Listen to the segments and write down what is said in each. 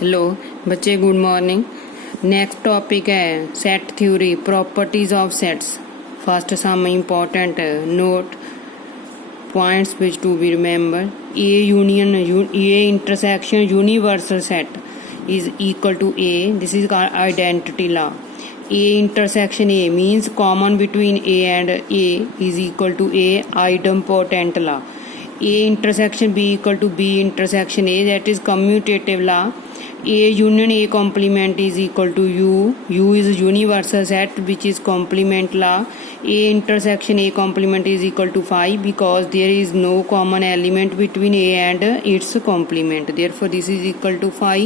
Hello बच्चे, good morning. Next topic है set theory, properties of sets. First some important note points which to be remember. A union A intersection universal set is equal to A. This is called identity law. A intersection A means common between A and A is equal to A, idempotent law. A intersection B equal to B intersection A, that is commutative law. A union A complement is equal to U. U is a universal set which is complement law. A intersection A complement is equal to phi because there is no common element between A and its complement. Therefore, this is equal to phi,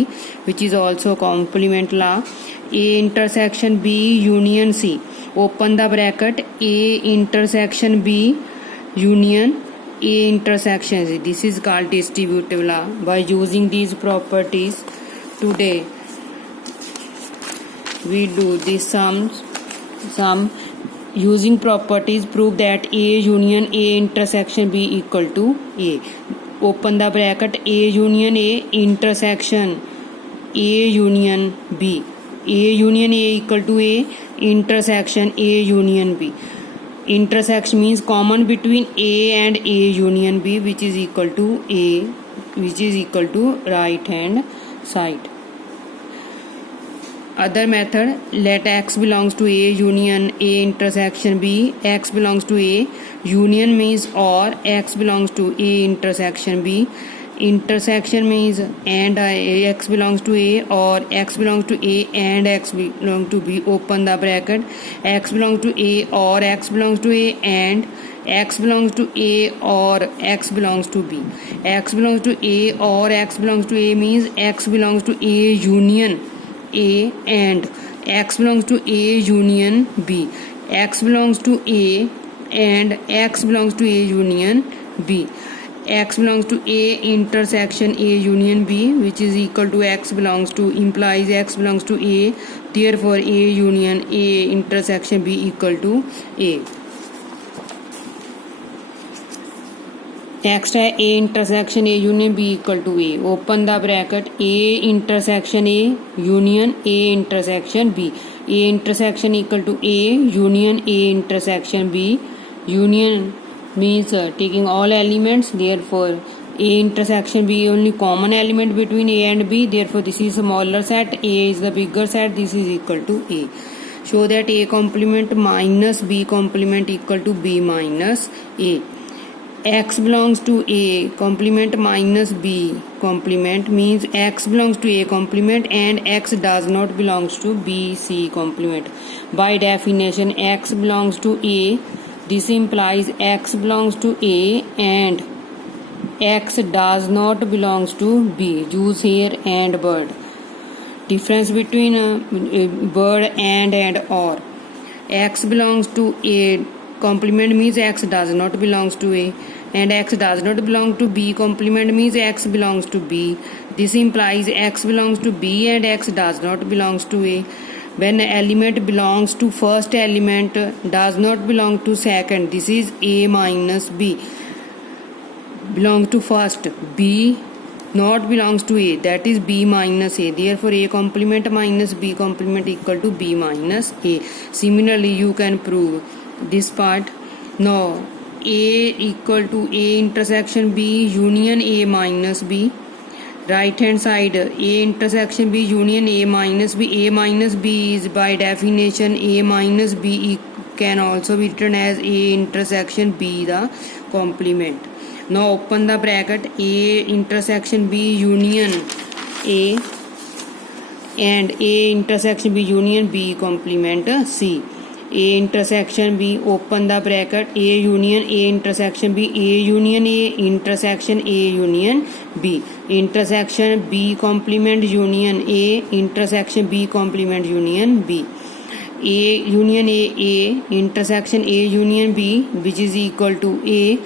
which is also complement law. A intersection B union C. Open the bracket. A intersection B union A intersection C. This is called distributive law. By using these properties, today we do this sum using properties prove that A union A intersection B equal to A. Open the bracket. A union A intersection A union B. A union A equal to A intersection A union B. Intersection means common between A and A union B, which is equal to A, which is equal to right hand side. Other method, let X belongs to A union A intersection B. X belongs to A union means or X belongs to A intersection B. Intersection means and X belongs to A or X belongs to A and X belongs to B. Open the bracket. X belongs to A or X belongs to A and X belongs to A or X belongs to B. X belongs to A or X belongs to A means X belongs to A union A and X belongs to A union B. X belongs to A and X belongs to A union B. X belongs to A intersection A union B, which is equal to X belongs to implies X belongs to A. Therefore, A union A intersection B equal to A. Next है A intersection A union B equal to A. Open the bracket. A intersection A union A intersection B. A intersection equal to A union A intersection B. Union means taking all elements. Therefore, A intersection B only common element between A and B. Therefore, this is smaller set. A is the bigger set. This is equal to A. Show that A complement minus B complement equal to B minus A. X belongs to A complement minus B complement means X belongs to A complement and X does not belongs to B C complement. By definition, X belongs to A. This implies X belongs to A and X does not belongs to B. Use here and bird. Difference between bird and or. X belongs to A complement means X does not belongs to A and X does not belong to B complement means X belongs to B. This implies X belongs to B and X does not belongs to A. When element belongs to first element does not belong to second, this is A minus B. Belongs to first, B not belongs to A, that is B minus A. Therefore, A complement minus B complement equal to B minus A. Similarly, you can prove this part. Now, A equal to A intersection B union A minus B. Right hand side, A intersection B union A minus B. A minus B is by definition A minus B can also be written as A intersection B the complement. Now open the bracket. A intersection B union A and A intersection B union B complement C. A intersection B, open the bracket. A union A intersection B. A union A intersection A union B. Intersection B complement union A intersection B complement union B. A union A intersection A union B, which is equal to A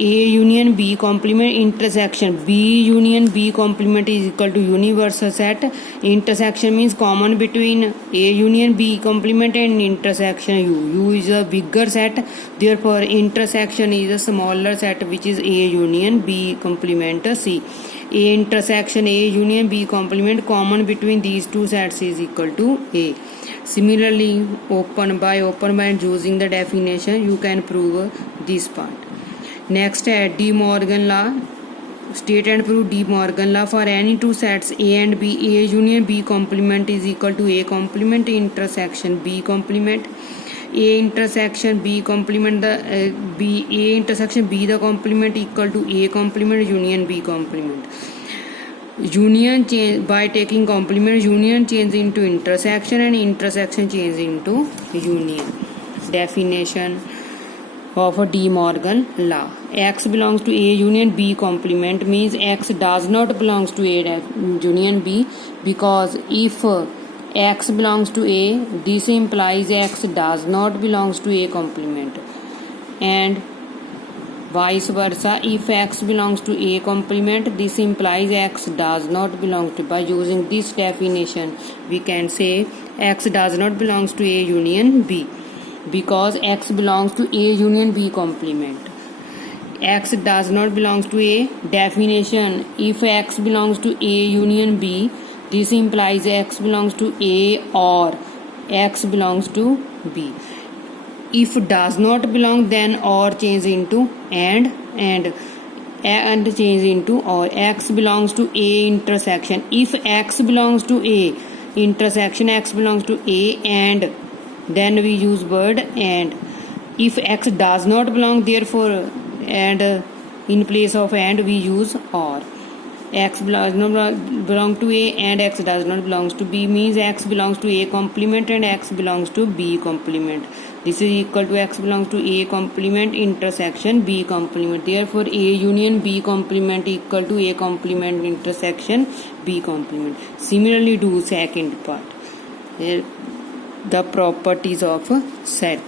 union B complement intersection B union B complement is equal to universal set. Intersection means common between A union B complement and intersection U. U is a bigger set. Therefore, intersection is a smaller set, which is A union B complement C. A intersection A union B complement common between these two sets is equal to A. Similarly, open by using the definition you can prove this part. Next है De Morgan law. State and prove De Morgan law. For any two sets A and B, A union B complement is equal to A complement intersection B complement. A intersection B complement the B A intersection B the complement equal to A complement union B complement. Union change by taking complement, union change into intersection and intersection change into union. Definition of a De Morgan law. X belongs to A union B complement means X does not belongs to A union B, because if X belongs to A, this implies X does not belongs to A complement, and vice versa. If X belongs to A complement, this implies X does not belong to. By using this definition, we can say X does not belongs to A union B, because X belongs to A union B complement. X does not belongs to A. Definition: if X belongs to A union B, this implies X belongs to A or X belongs to B. If does not belong, then or change into and change into or. X belongs to A intersection. If X belongs to A intersection, X belongs to A, and then we use word and. If X does not belong, therefore and in place of and we use or. X does not belong to A and X does not belongs to B means X belongs to A complement and X belongs to B complement. This is equal to X belongs to A complement intersection B complement. Therefore, A union B complement equal to A complement intersection B complement. Similarly, do second part. The properties of a set.